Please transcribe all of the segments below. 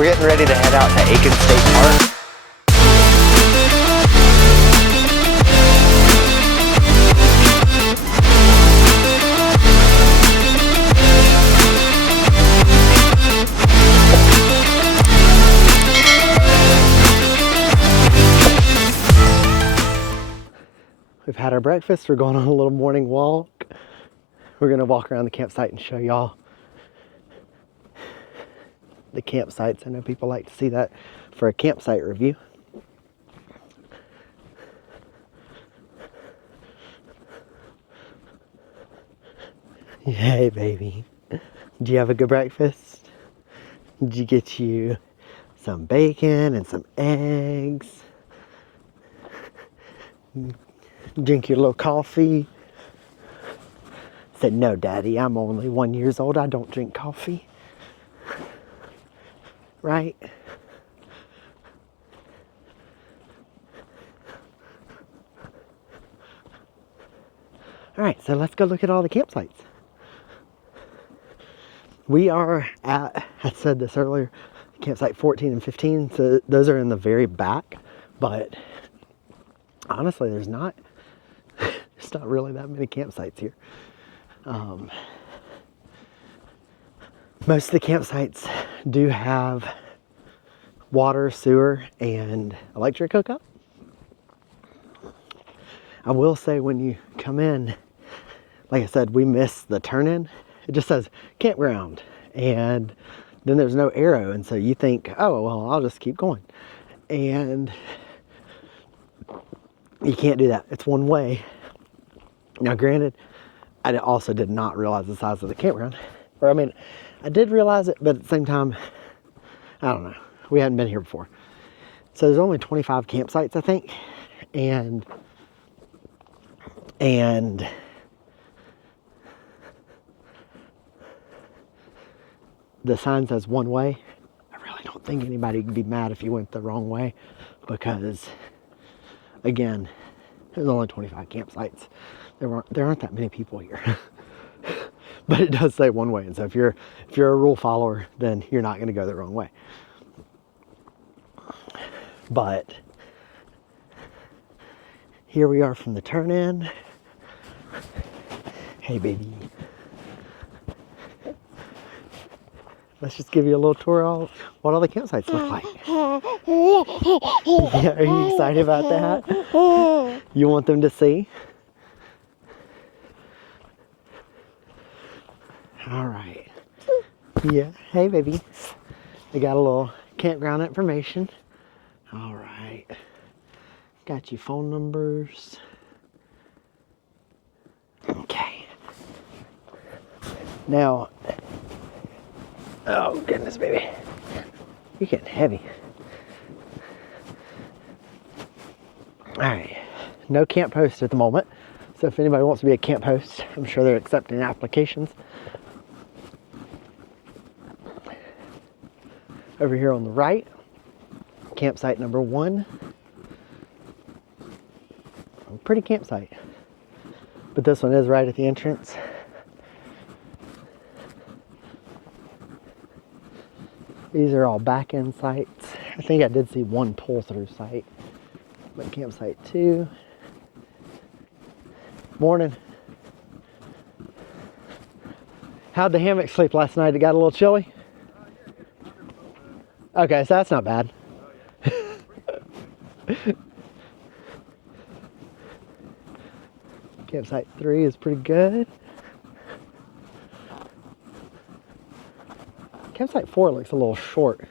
We're getting ready to head out to Aiken State Park. We've had our breakfast. We're going on a little morning walk. We're going to walk around the campsite and show y'all the campsites. I know people like to see that for a campsite review. Hey, baby. Did you have a good breakfast? Did you get you some bacon and some eggs? Drink your little coffee? Said, no, Daddy, I'm only 1 year old. I don't drink coffee. Right? All right, so let's go look at all the campsites. We are at, I said this earlier, campsite 14 and 15. So those are in the very back, but honestly, there's not really that many campsites here. Most of the campsites do have water, sewer, and electric hookup. I will say when you come in, like I said, we missed the turn-in. It just says campground, and then there's no arrow, and so you think, oh, well, I'll just keep going. And you can't do that. It's one way. Now, granted, I also did not realize the size of the campground. Or, I mean, I did realize it, but at the same time, I don't know. We hadn't been here before. So there's only 25 campsites, I think. And the sign says one way. I really don't think anybody would be mad if you went the wrong way, because, again, there's only 25 campsites. There aren't that many people here. But it does say one way, and so if you're a rule follower, then you're not going to go the wrong way. But here we are from the turn-in. Hey, baby. Let's just give you a little tour of what all the campsites look like. Yeah, are you excited about that? You want them to see? All right. Yeah. Hey, baby. They got a little campground information. All right. Got your phone numbers. Okay. Now, oh goodness, baby. You're getting heavy. All right. No camp host at the moment. So if anybody wants to be a camp host, I'm sure they're accepting applications. Over here on the right, campsite number 1. Pretty campsite. But this one is right at the entrance. These are all back-end sites. I think I did see one pull-through site. But campsite 2. Morning. How'd the hammock sleep last night? It got a little chilly? Okay, so that's not bad. Campsite 3 is pretty good. Campsite 4 looks a little short.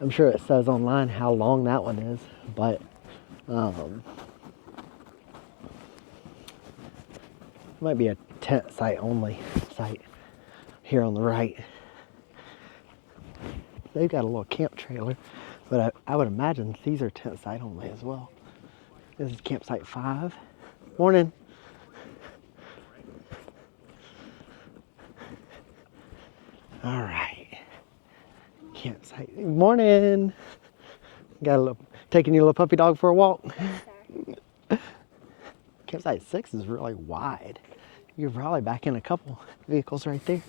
I'm sure it says online how long that one is, but it might be a tent site only site here on the right. They've got a little camp trailer, but I would imagine these are tent site only as well. This is campsite 5. Morning. All right. Campsite. Morning. Got a little, taking your little puppy dog for a walk. Campsite 6 is really wide. You could probably back in a couple vehicles right there.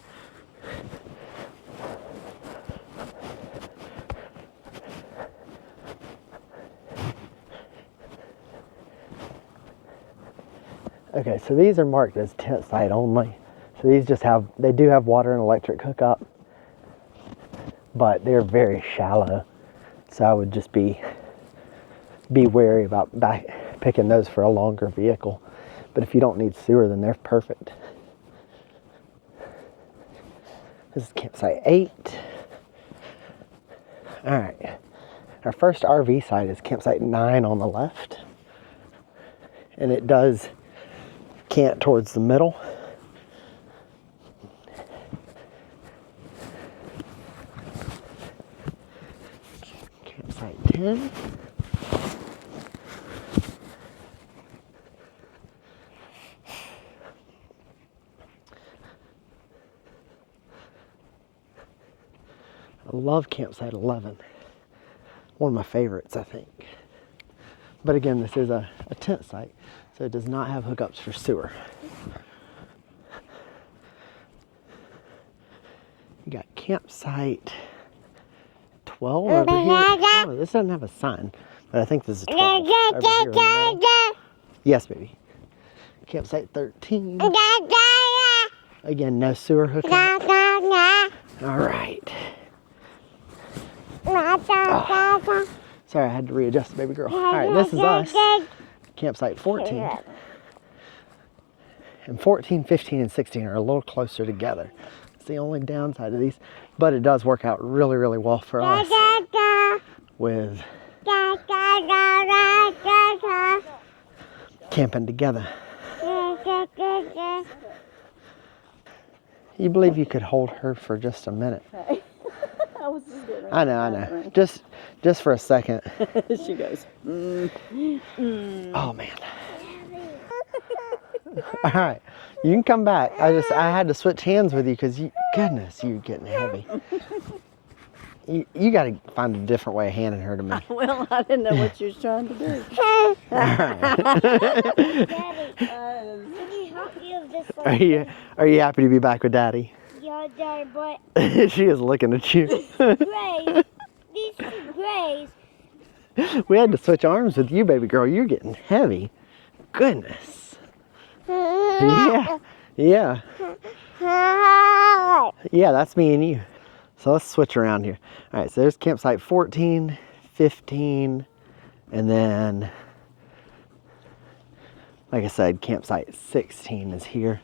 Okay, so these are marked as tent site only. So these just have, they do have water and electric hookup, but they're very shallow. So I would just be wary about picking those for a longer vehicle. But if you don't need sewer, then they're perfect. This is campsite 8. All right, our first RV site is campsite 9 on the left. And it does cant towards the middle. Campsite 10. I love campsite 11. One of my favorites, I think. But again, this is a tent site, so it does not have hookups for sewer. You got campsite 12 over here. Oh, this doesn't have a sign, but I think this is 12 over here in the middle. Yes, baby. Campsite 13. Again, no sewer hookup. All right. Oh, sorry, I had to readjust, baby girl. All right, this is us. Campsite 14. And 14, 15, and 16 are a little closer together. It's the only downside of these, but it does work out really, really well for us with camping together. You believe you could hold her for just a minute? I know. Just for a second. She goes. Oh man. All right, you can come back. I had to switch hands with you because goodness, you're getting heavy. You got to find a different way of handing her to me. Well, I didn't know what you was trying to do. All right. Daddy, can you help me with this one? Are you happy to be back with Daddy? Yeah, Daddy, but She is looking at you. grays, these two grays. We had to switch arms with you, baby girl. You're getting heavy. Goodness. Yeah. Yeah, that's me and you. So let's switch around here. All right, so there's campsite 14, 15, and then, like I said, campsite 16 is here.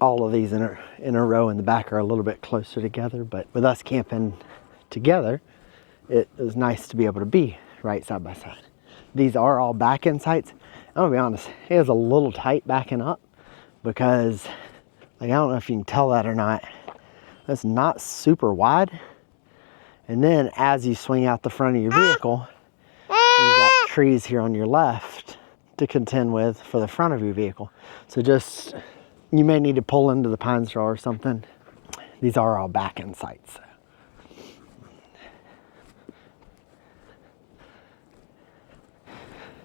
All of these in a row in the back are a little bit closer together, but with us camping together, it was nice to be able to be right side by side. These are all back-end sites. I'm gonna be honest, it is a little tight backing up because, like, I don't know if you can tell that or not, it's not super wide. And then as you swing out the front of your vehicle, you've got trees here on your left to contend with for the front of your vehicle. So just, you may need to pull into the pine straw or something. These are all back-end sites.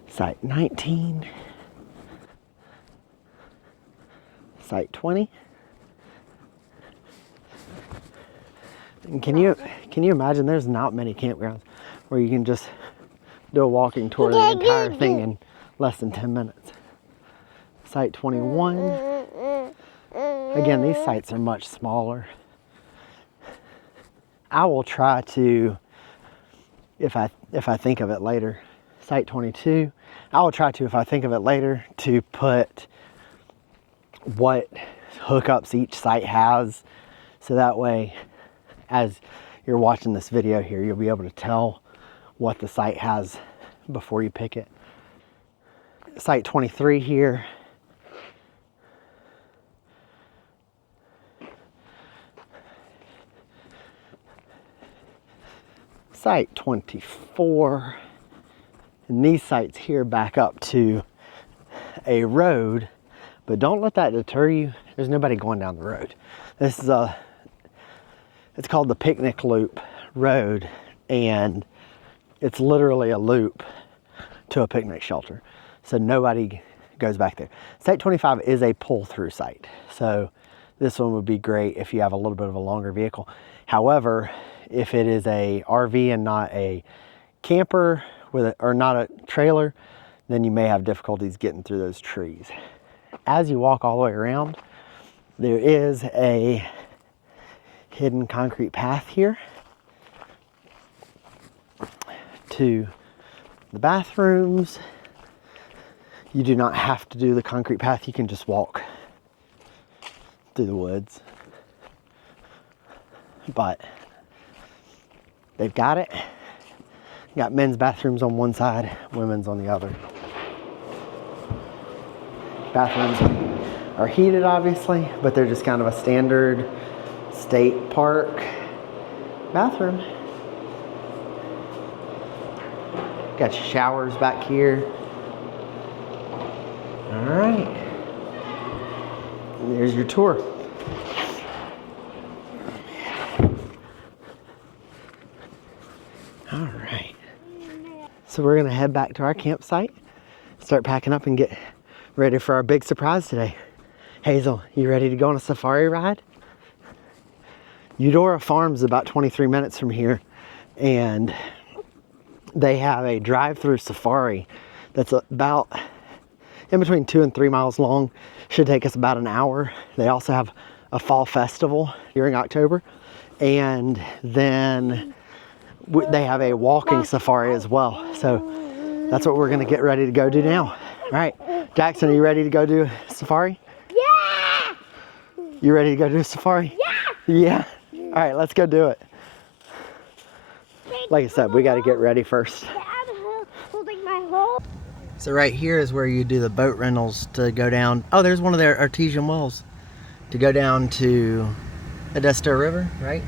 Site 19, site 20. And can you imagine there's not many campgrounds where you can just do a walking tour of the entire thing in less than 10 minutes. Site 21. Again, these sites are much smaller. I will try to, if I think of it later, site 22, I will try to, if I think of it later, to put what hookups each site has, so that way as you're watching this video here, you'll be able to tell what the site has before you pick it. Site 23 here. Site 24. And these sites here back up to a road, but don't let that deter you. There's nobody going down the road. This is it's called the Picnic Loop Road, and it's literally a loop to a picnic shelter. So nobody goes back there. Site 25 is a pull-through site. So this one would be great if you have a little bit of a longer vehicle. However, if it is a RV and not a camper or not a trailer, then you may have difficulties getting through those trees. As you walk all the way around, there is a hidden concrete path here to the bathrooms. You do not have to do the concrete path, you can just walk through the woods. But they've got it. Got men's bathrooms on one side, women's on the other. Bathrooms are heated, obviously, but they're just kind of a standard state park bathroom. Got your showers back here. All right. And there's your tour. All right. So we're gonna head back to our campsite, start packing up and get ready for our big surprise today. Hazel, you ready to go on a safari ride? Eudora Farms is about 23 minutes from here, and they have a drive-through safari that's about in between 2 and 3 miles long. Should take us about an hour. They also have a fall festival during October, and then they have a walking safari as well. So that's what we're gonna get ready to go do now. All right, Jackson, are you ready to go do a safari? Yeah! You ready to go do a safari? Yeah! Yeah? All right, let's go do it. Like I said, we gotta get ready first. Holding my hole. So right here is where you do the boat rentals to go down. Oh, there's one of their artesian wells to go down to Modesto River, right?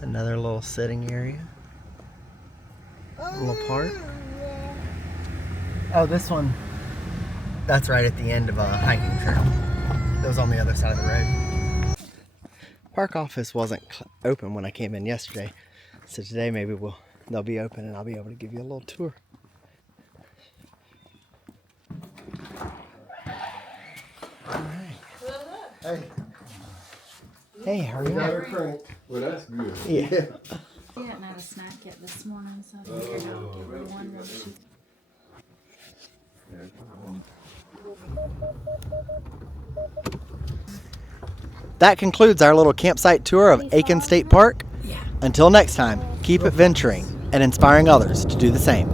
Another little sitting area. A little park. Oh, this one, that's right at the end of a hiking trail. That was on the other side of the road. Park office wasn't open when I came in yesterday, so today maybe they'll be open and I'll be able to give you a little tour. All right. Hey. Hey, how are you? Well, that's good. Yeah. She hadn't had a snack yet this morning, so I figured I'd give her one that she. That concludes our little campsite tour of Aiken State Park. Until next time, keep adventuring and inspiring others to do the same.